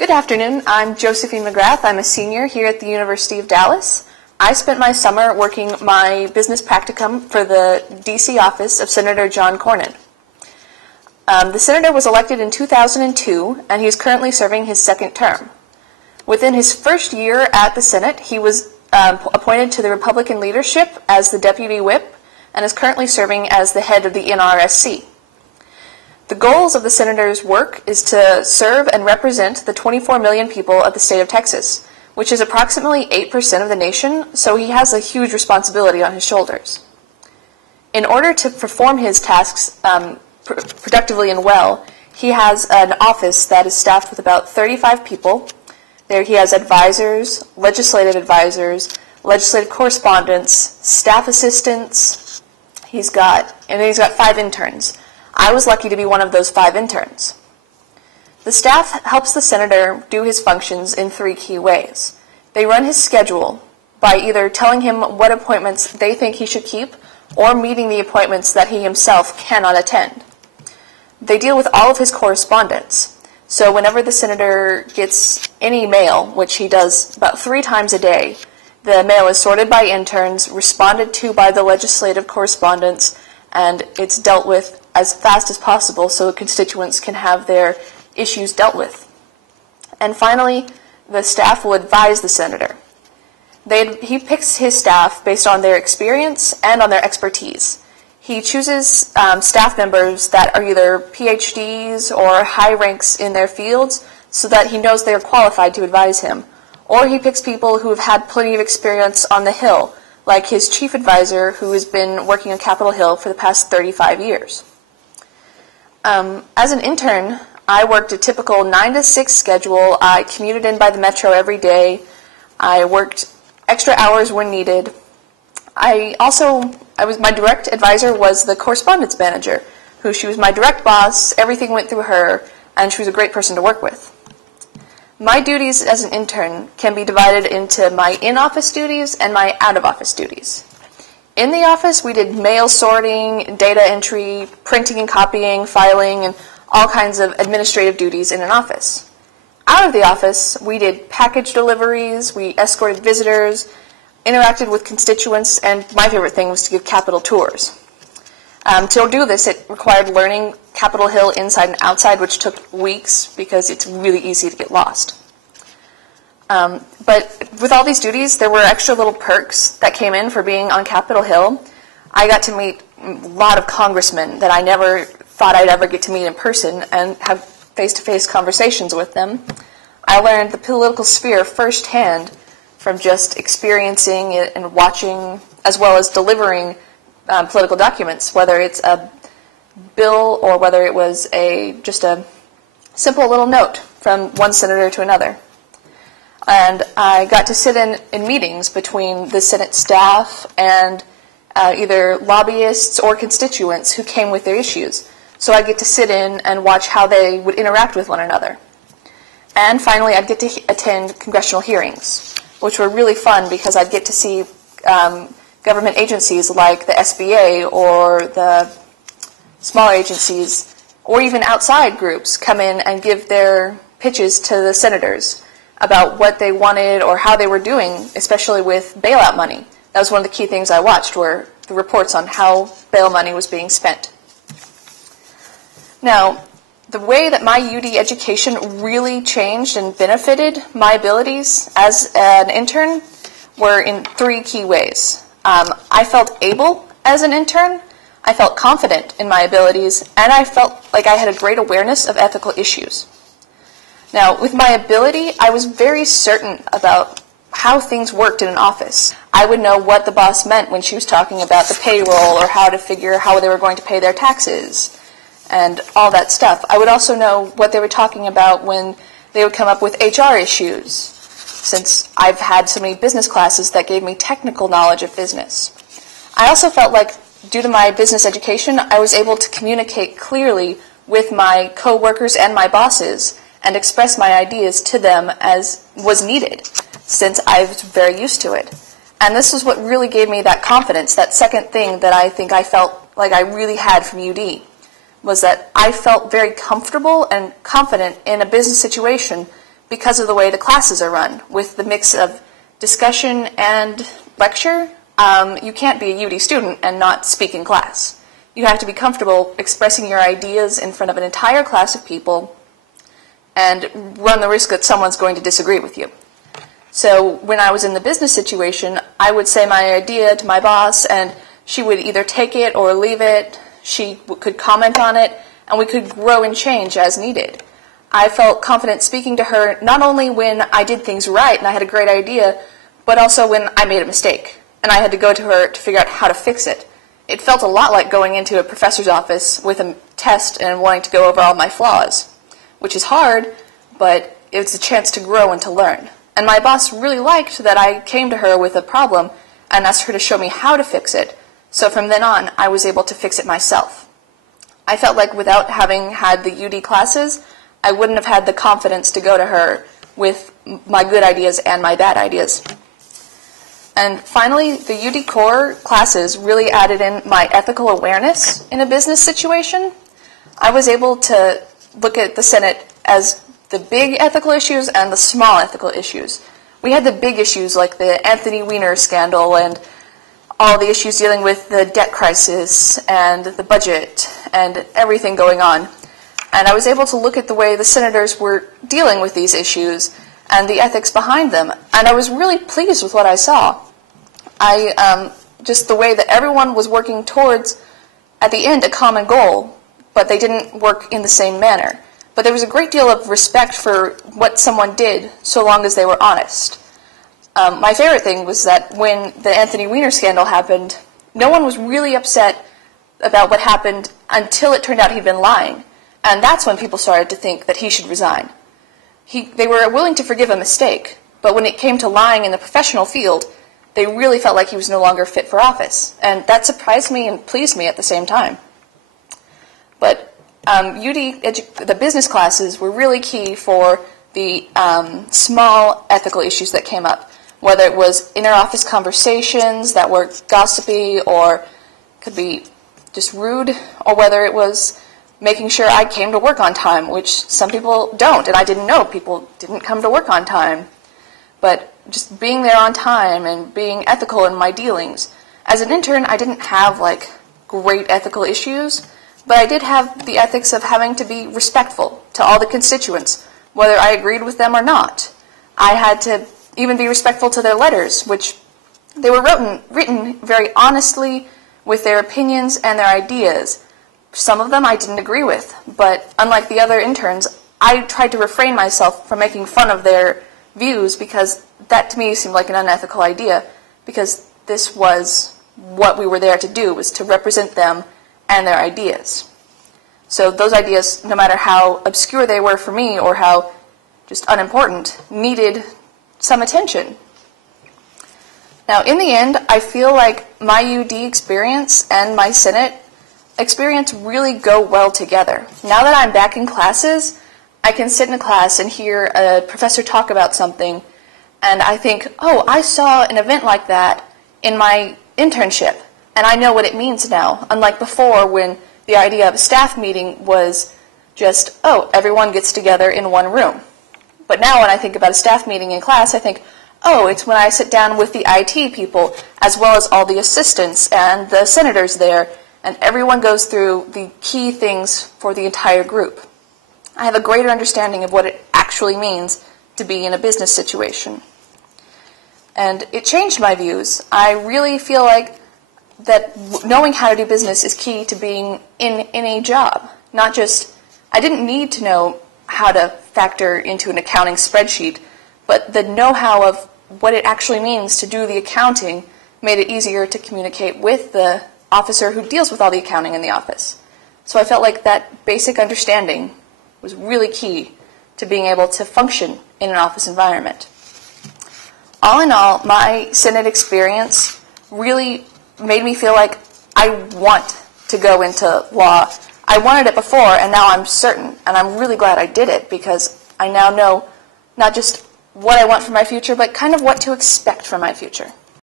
Good afternoon. I'm Josephine McGrath. I'm a senior here at the University of Dallas. I spent my summer working my business practicum for the D.C. office of Senator John Cornyn. The senator was elected in 2002, and he's currently serving his second term. Within his first year at the Senate, he was appointed to the Republican leadership as the deputy whip and is currently serving as the head of the NRSC. The goals of the senator's work is to serve and represent the 24 million people of the state of Texas, which is approximately 8% of the nation, so he has a huge responsibility on his shoulders. In order to perform his tasks productively and well, he has an office that is staffed with about 35 people. There he has advisors, legislative correspondents, staff assistants. He's got 5 interns. I was lucky to be one of those 5 interns. The staff helps the senator do his functions in 3 key ways. They run his schedule by either telling him what appointments they think he should keep or meeting the appointments that he himself cannot attend. They deal with all of his correspondence. So whenever the senator gets any mail, which he does about 3 times a day, the mail is sorted by interns, responded to by the legislative correspondents, and it's dealt with as fast as possible so constituents can have their issues dealt with. And finally, the staff will advise the senator. He picks his staff based on their experience and on their expertise. He chooses staff members that are either PhDs or high ranks in their fields so that he knows they are qualified to advise him. Or he picks people who have had plenty of experience on the Hill, like his chief advisor who has been working on Capitol Hill for the past 35 years. As an intern, I worked a typical 9 to 6 schedule. I commuted in by the metro every day. I worked extra hours when needed. My direct advisor was the correspondence manager, she was my direct boss. Everything went through her, and she was a great person to work with. My duties as an intern can be divided into my in-office duties and my out-of-office duties. In the office, we did mail sorting, data entry, printing and copying, filing, and all kinds of administrative duties in an office. Out of the office, we did package deliveries, we escorted visitors, interacted with constituents, and my favorite thing was to give Capitol tours. To do this, it required learning Capitol Hill inside and outside, which took weeks because it's really easy to get lost. But with all these duties, there were extra little perks that came in for being on Capitol Hill. I got to meet a lot of congressmen that I never thought I'd ever get to meet in person and have face-to-face conversations with them. I learned the political sphere firsthand from just experiencing it and watching, as well as delivering political documents, whether it's a bill or whether it was just a simple little note from one senator to another. And I got to sit in meetings between the Senate staff and either lobbyists or constituents who came with their issues. So I'd get to sit in and watch how they would interact with one another. And finally, I'd get to attend congressional hearings, which were really fun because I'd get to see government agencies like the SBA or the smaller agencies or even outside groups come in and give their pitches to the senators about what they wanted or how they were doing, especially with bailout money. That was one of the key things I watched, were the reports on how bail money was being spent. Now, the way that my UD education really changed and benefited my abilities as an intern were in 3 key ways. I felt able as an intern, I felt confident in my abilities, and I felt like I had a great awareness of ethical issues. Now, with my ability, I was very certain about how things worked in an office. I would know what the boss meant when she was talking about the payroll or how to figure how they were going to pay their taxes and all that stuff. I would also know what they were talking about when they would come up with HR issues, since I've had so many business classes that gave me technical knowledge of business. I also felt like, due to my business education, I was able to communicate clearly with my coworkers and my bosses and express my ideas to them as was needed, since I was very used to it. And this is what really gave me that confidence, that second thing that I think I felt like I really had from UD, was that I felt very comfortable and confident in a business situation because of the way the classes are run, with the mix of discussion and lecture. You can't be a UD student and not speak in class. You have to be comfortable expressing your ideas in front of an entire class of people and run the risk that someone's going to disagree with you. So when I was in the business situation, I would say my idea to my boss, and she would either take it or leave it. She could comment on it, and we could grow and change as needed. I felt confident speaking to her not only when I did things right and I had a great idea, but also when I made a mistake, and I had to go to her to figure out how to fix it. It felt a lot like going into a professor's office with a test and wanting to go over all my flaws, which is hard, but it's a chance to grow and to learn. And my boss really liked that I came to her with a problem and asked her to show me how to fix it. So from then on, I was able to fix it myself. I felt like without having had the UD classes, I wouldn't have had the confidence to go to her with my good ideas and my bad ideas. And finally, the UD core classes really added in my ethical awareness in a business situation. I was able to look at the Senate as the big ethical issues and the small ethical issues. We had the big issues like the Anthony Weiner scandal and all the issues dealing with the debt crisis and the budget and everything going on. And I was able to look at the way the senators were dealing with these issues and the ethics behind them. And I was really pleased with what I saw. Just the way that everyone was working towards, at the end, a common goal, but they didn't work in the same manner. But there was a great deal of respect for what someone did, so long as they were honest. My favorite thing was that when the Anthony Weiner scandal happened, no one was really upset about what happened until it turned out he'd been lying. And that's when people started to think that he should resign. They were willing to forgive a mistake, but when it came to lying in the professional field, they really felt like he was no longer fit for office. And that surprised me and pleased me at the same time. But the business classes were really key for the small ethical issues that came up, whether it was inter-office conversations that were gossipy or could be just rude, or whether it was making sure I came to work on time, which some people don't, and I didn't know people didn't come to work on time. But just being there on time and being ethical in my dealings. As an intern, I didn't have great ethical issues, but I did have the ethics of having to be respectful to all the constituents, whether I agreed with them or not. I had to even be respectful to their letters, which they were written very honestly with their opinions and their ideas. Some of them I didn't agree with, but unlike the other interns, I tried to refrain myself from making fun of their views, because that to me seemed like an unethical idea, because this was what we were there to do, was to represent them and their ideas. So those ideas, no matter how obscure they were for me or how just unimportant, needed some attention. Now, in the end, I feel like my UD experience and my Senate experience really go well together. Now that I'm back in classes, I can sit in a class and hear a professor talk about something, and I think, oh, I saw an event like that in my internship, and I know what it means now, unlike before when the idea of a staff meeting was just, oh, everyone gets together in one room. But now when I think about a staff meeting in class, I think, oh, it's when I sit down with the IT people, as well as all the assistants and the senators there, and everyone goes through the key things for the entire group. I have a greater understanding of what it actually means to be in a business situation. And it changed my views. I really feel like that knowing how to do business is key to being in any job. Not just, I didn't need to know how to factor into an accounting spreadsheet, but the know-how of what it actually means to do the accounting made it easier to communicate with the officer who deals with all the accounting in the office. So I felt like that basic understanding was really key to being able to function in an office environment. All in all, my Senate experience really made me feel like I want to go into law. I wanted it before, and now I'm certain, and I'm really glad I did it, because I now know not just what I want for my future, but kind of what to expect from my future.